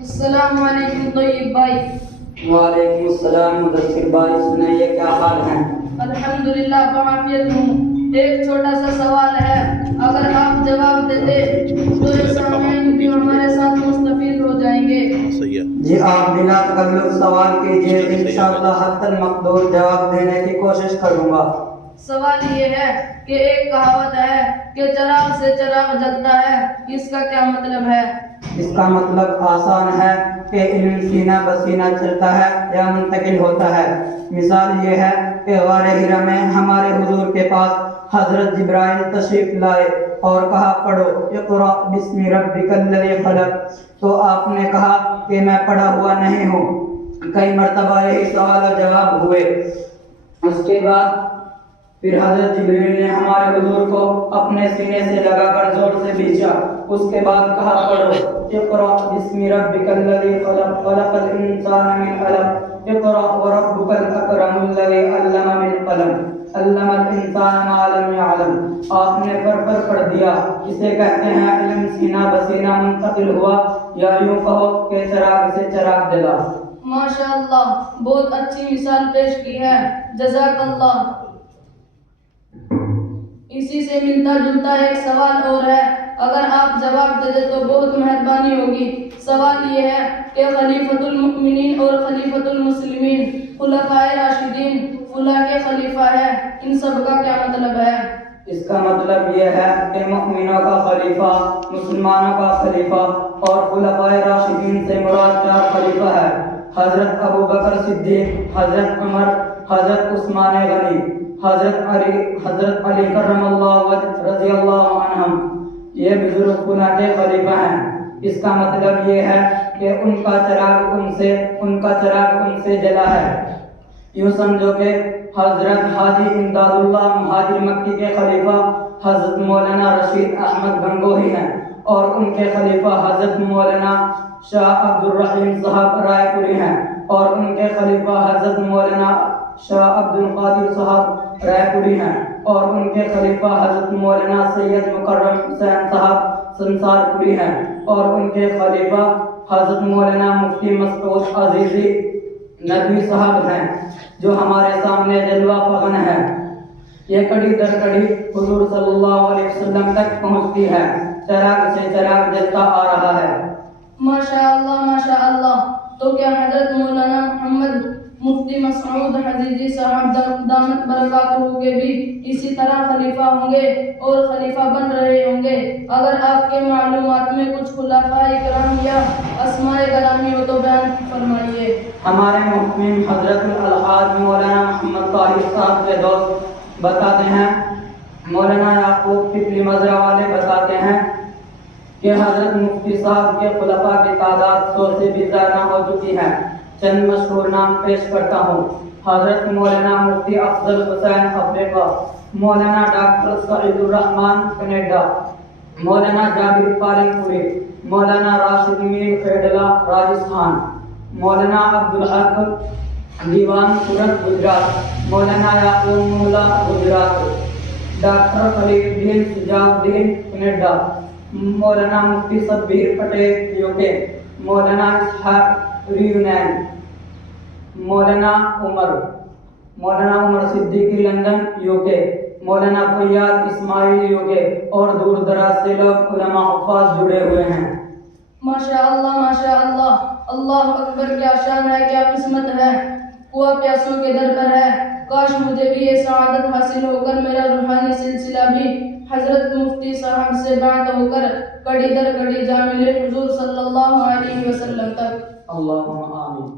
السلام علیکم طیب بھائی۔ وعلیکم السلام مدثر بھائی، سنائیے کیا حال ہے؟ الحمدللہ بعافیت ہوں۔ ایک چھوٹا سا سوال ہے، اگر آپ جواب دیتے تو یہ سامعین بھی ہمارے ساتھ مستفید ہو جائیں گے۔ جی آپ بلا تکلف سوال کیجیے، انشاءاللہ حتی المقدور جواب دینے کی کوشش کروں گا۔ سوال یہ ہے کہ ایک کہاوت ہے کہ چراغ سے چراغ جلتا ہے، اس کا کیا مطلب ہے؟ اس کا مطلب آسان ہے کہ علم سینہ بسینہ چلتا ہے یا منتقل ہوتا ہے۔ مثال یہ ہے کہ غار حرا میں ہمارے حضور کے پاس حضرت جبرائیل تشریف لائے اور کہا پڑھو اقرأ بسم ربک الذی خلق، تو آپ نے کہا کہ میں پڑھا ہوا نہیں ہوں۔ کئی مرتبہ یہی سوال و جواب ہوئے۔ اس کے بعد پھر حضرت جبرائیل نے ہمارے حضور کو اپنے سینے سے لگا کر زور سے بھیجا، اس کے بعد کہا پڑھو اقرأ بسم ربک الذی خلق خلق الانسان من علق اقرأ وربک الاکرم الذی علم بالقلم علم الانسان ما لم یعلم۔ آپ نے پر پڑھ دیا۔ اسے کہتے ہیں علم سینہ بسینہ منتقل ہوا، یا یوں کہو کہ چراغ سے چراغ جلا۔ ماشاءاللہ، بہت اچھی مثال پیش کی ہے، جزاک اللہ۔ اسی سے ملتا جلتا ایک سوال اور ہے، اگر آپ جواب دے دیں تو بہت مہربانی ہوگی۔ سوال یہ ہے کہ خلیفۃ المؤمنین اور خلیفۃ المسلمین خلفائے راشدین فلاں کے خلیفہ ہے، ان سب کا کیا مطلب ہے؟ اس کا مطلب یہ ہے کہ مؤمنوں کا خلیفہ، مسلمانوں کا خلیفہ اور خلفائے راشدین سے مراد 4 خلیفہ ہے: حضرت ابوبکر صدیق، حضرت عمر، حضرت عثمان غنی، حضرت علی کرم اللہ وجہ رضی اللہ عنہم۔ یہ بزرگ خدا کے خلیفہ ہیں۔ اس کا مطلب یہ ہے کہ ان کا چراغ ان سے جلا ہے۔ یوں سمجھو کہ حضرت حاجی امداد اللہ مہاجر مکی کے خلیفہ حضرت مولانا رشید احمد گنگوہی ہیں، اور ان کے خلیفہ حضرت مولانا شاہ عبد الرحیم صاحب رائے پوری ہیں، اور ان کے خلیفہ حضرت مولانا شاہ عبد القادر صاحب رائے پوری ہیں، اور ان کے خلیفہ حضرت مولانا سید مکرم حسین صاحب سنسار پوری ہیں، اور ان کے خلیفہ حضرت مولانا مفتی مسعود عزیزی ندوی صاحب ہیں، جو ہمارے سامنے جلوہ فغن ہے۔ یہ کڑی در کڑی حضور صلی اللہ علیہ وسلم تک پہنچتی ہے، چراغ سے چراغ جلتا آ رہا ہے۔ ماشاءاللہ ماشاءاللہ۔ تو کیا حضرت مولانا محمد مفتی مسعود عزیزی صاحب دامت برکاتہ کے بھی اسی طرح خلیفہ ہوں گے اور خلیفہ بن رہے ہوں گے؟ اگر آپ کے معلومات میں کچھ خلفاء کرام یا اسماء گرامی ہو تو بیان فرمائیے۔ ہمارے محترم حضرت الحاج مولانا محمد طاہر صاحب کے دوست بتاتے ہیں، مولانا یعقوب ٹپلی مزرع والے بتاتے ہیں کہ حضرت مفتی صاحب کے خلفاء کی تعداد 100 سے بھی زیادہ ہو چکی ہے۔ چند مشہور نام پیش کرتا ہوں: حضرت مولانا مفتی افضل حسین افریقہ، مولانا ڈاکٹر سعید الرحمان کینیڈا، مولانا جابر پالن پوری، مولانا راشد میر کھیڈلا راجستھان، مولانا عبدالحق دیوان سورت گجرات، مولانا یعقوب مولا Gujarat, doctor Khalil Uddin Shuja Uddin Canada, Maulana Mufti Shabbir Patel you کے، مولانا اسحاق یونان، مولانا عمر صدیقی لندن یو کے، مولانا فیاض اسماعیل یو کے، اور دور دراز سے لوگ علماء حفاظ جڑے ہوئے ہیں۔ ماشاءاللہ ماشاءاللہ، اللہ اکبر، کیا شان ہے، کیا قسمت ہے، ہوا پیاسوں کے در پر ہے۔ کاش مجھے بھی یہ سعادت حاصل ہو کر میرا روحانی سلسلہ بھی حضرت مفتی صاحب سے بات ہو کر کڑی در کڑی جا ملے حضور صلی اللہ علیہ وسلم تک۔ اللہم آمین۔